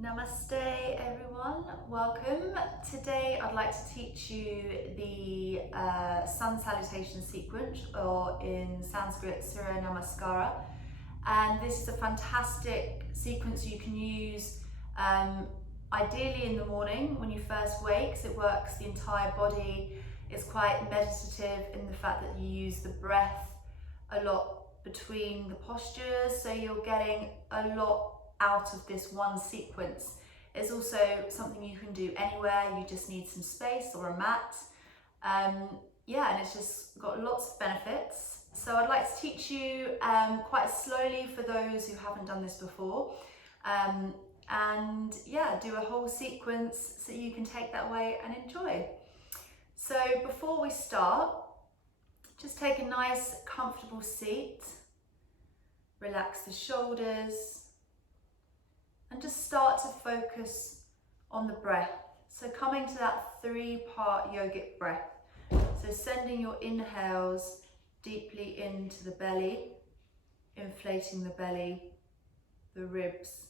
Namaste everyone, welcome. Today I'd like to teach you the sun salutation sequence, or in Sanskrit Surya Namaskara, and this is a fantastic sequence you can use ideally in the morning when you first wake, because it works the entire body. It's quite meditative in the fact that you use the breath a lot between the postures, so you're getting a lot out of this one sequence. It's also something you can do anywhere, you just need some space or a mat. And it's just got lots of benefits. So I'd like to teach you quite slowly for those who haven't done this before. Do a whole sequence so you can take that away and enjoy. So before we start, just take a nice comfortable seat, relax the shoulders, and just start to focus on the breath. So coming to that 3-part yogic breath. So sending your inhales deeply into the belly, inflating the belly, the ribs,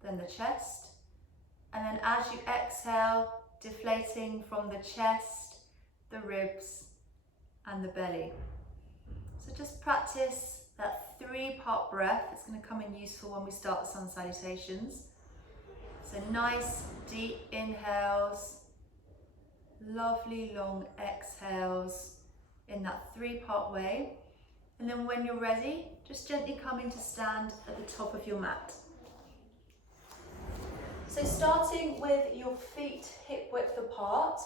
then the chest. And then as you exhale, deflating from the chest, the ribs, and the belly. So just practice that 3-part breath. It's going to come in useful when we start the sun salutations. So nice deep inhales, lovely long exhales in that 3-part way. And then when you're ready, just gently come into stand at the top of your mat. So starting with your feet hip width apart,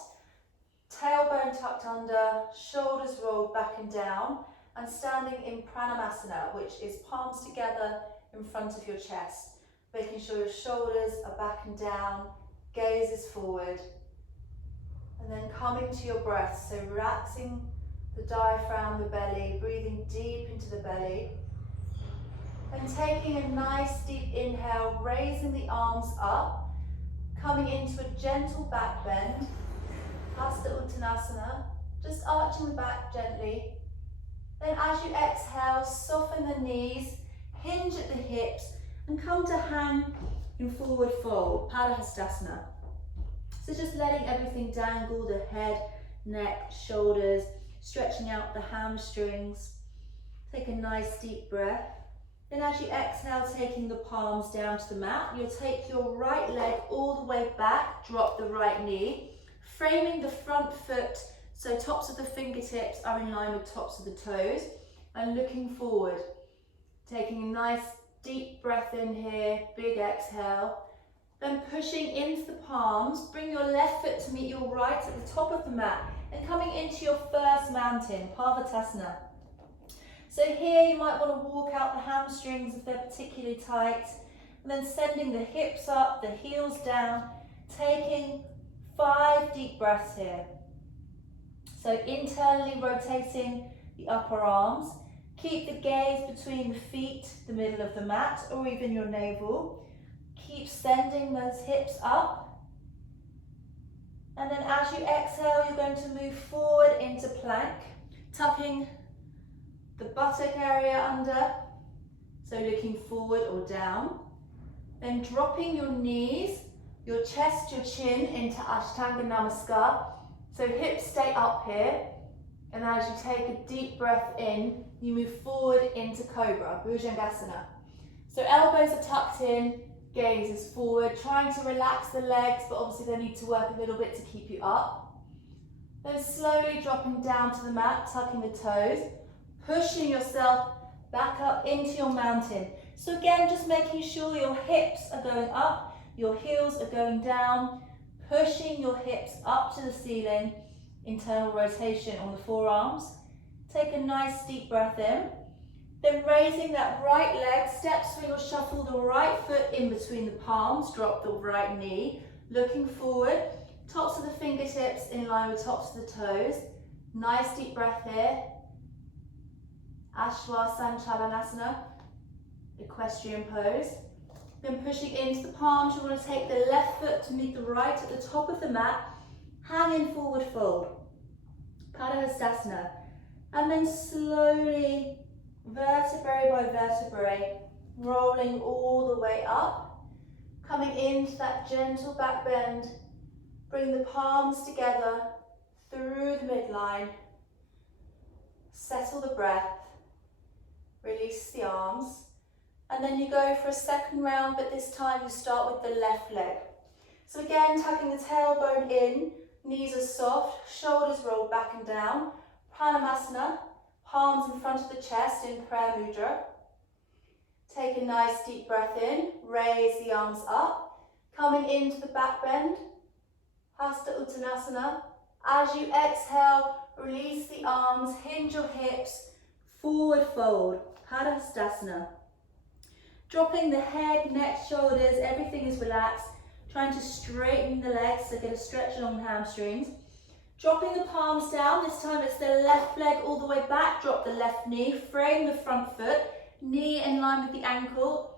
tailbone tucked under, shoulders rolled back and down, and standing in Pranamasana, which is palms together in front of your chest, making sure your shoulders are back and down, gaze is forward, and then coming to your breath, so relaxing the diaphragm, the belly, breathing deep into the belly, and taking a nice deep inhale, raising the arms up, coming into a gentle back bend, Hasta Uttanasana, just arching the back gently. Then as you exhale, soften the knees, hinge at the hips, and come to hang in forward fold, Padahastasana. So just letting everything dangle, the head, neck, shoulders, stretching out the hamstrings. Take a nice deep breath. Then as you exhale, taking the palms down to the mat, you'll take your right leg all the way back, drop the right knee, framing the front foot so tops of the fingertips are in line with tops of the toes, and looking forward. Taking a nice deep breath in here, big exhale. Then pushing into the palms, bring your left foot to meet your right at the top of the mat, and coming into your first mountain, Parvatasana. So here you might want to walk out the hamstrings if they're particularly tight, and then sending the hips up, the heels down, taking 5 deep breaths here. So internally rotating the upper arms. Keep the gaze between the feet, the middle of the mat, or even your navel. Keep sending those hips up. And then as you exhale, you're going to move forward into plank, tucking the buttock area under, so looking forward or down. Then dropping your knees, your chest, your chin into Ashtanga Namaskar. So hips stay up here, and as you take a deep breath in, you move forward into Cobra, Bhujangasana. So elbows are tucked in, gaze is forward, trying to relax the legs, but obviously they need to work a little bit to keep you up. Then slowly dropping down to the mat, tucking the toes, pushing yourself back up into your mountain. So again, just making sure your hips are going up, your heels are going down, pushing your hips up to the ceiling, internal rotation on the forearms. Take a nice deep breath in. Then raising that right leg, step, swing or shuffle the right foot in between the palms, drop the right knee, looking forward, tops of the fingertips in line with tops of the toes. Nice deep breath here. Ashwasanchalanasana, equestrian pose. Then pushing into the palms, you want to take the left foot to meet the right at the top of the mat, hang in forward fold, Padahastasana. And then slowly, vertebrae by vertebrae, rolling all the way up, coming in into that gentle back bend. Bring the palms together through the midline. Settle the breath. Release the arms. And then you go for a second round, but this time you start with the left leg. So again, tucking the tailbone in, knees are soft, shoulders rolled back and down. Pranamasana, palms in front of the chest in prayer mudra. Take a nice deep breath in, raise the arms up, coming into the back bend, Hasta Uttanasana. As you exhale, release the arms, hinge your hips, forward fold, Padahastasana. Dropping the head, neck, shoulders, everything is relaxed, trying to straighten the legs, so get a stretch along the hamstrings. Dropping the palms down, this time it's the left leg all the way back, drop the left knee, frame the front foot, knee in line with the ankle,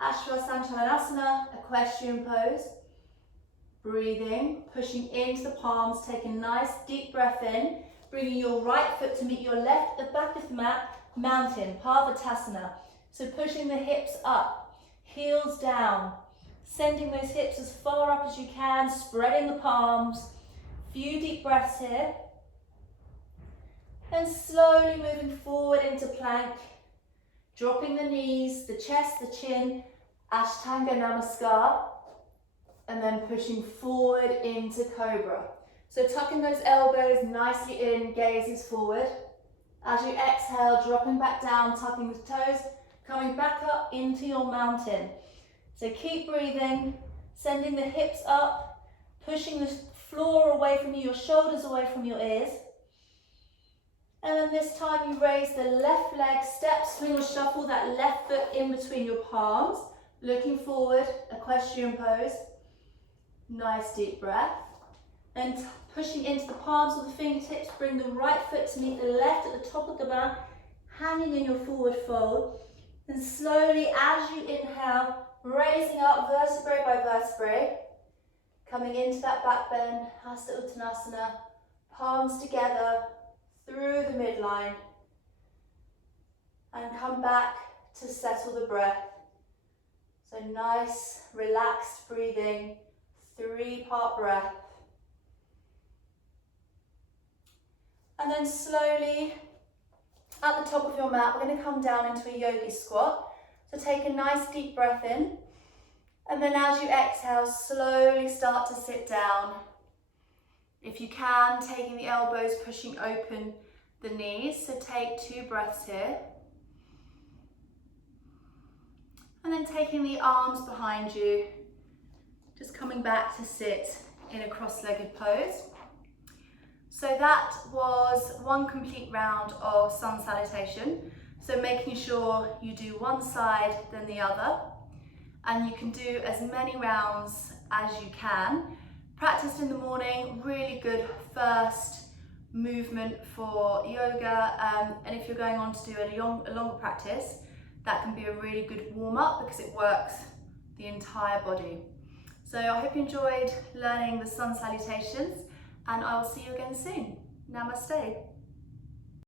Ashwasanchalanasana, equestrian pose. Breathing, pushing into the palms, take a nice deep breath in, bringing your right foot to meet your left at the back of the mat, mountain, Parvatasana. So pushing the hips up, heels down, sending those hips as far up as you can, spreading the palms. Few deep breaths here. And slowly moving forward into plank, dropping the knees, the chest, the chin, Ashtanga Namaskar, and then pushing forward into Cobra. So tucking those elbows nicely in, gaze is forward. As you exhale, dropping back down, tucking the toes, coming back up into your mountain. So keep breathing, sending the hips up, pushing the floor away from you, your shoulders away from your ears. And then this time you raise the left leg, step, swing or shuffle that left foot in between your palms, looking forward, equestrian pose. Nice deep breath. Then pushing into the palms of the fingertips, bring the right foot to meet the left at the top of the mat, hanging in your forward fold. And slowly, as you inhale, raising up vertebrae by vertebrae, coming into that back bend, Hasta Uttanasana, palms together through the midline, and come back to settle the breath. So nice, relaxed breathing, 3-part breath. And then slowly, at the top of your mat, we're going to come down into a yogi squat. So take a nice deep breath in. And then as you exhale, slowly start to sit down. If you can, taking the elbows, pushing open the knees. So take 2 breaths here. And then taking the arms behind you, just coming back to sit in a cross-legged pose. So that was one complete round of sun salutation. So making sure you do one side then the other. And you can do as many rounds as you can. Practiced in the morning, really good first movement for yoga. And if you're going on to do a longer practice, that can be a really good warm-up because it works the entire body. So I hope you enjoyed learning the sun salutations, and I will see you again soon. Namaste.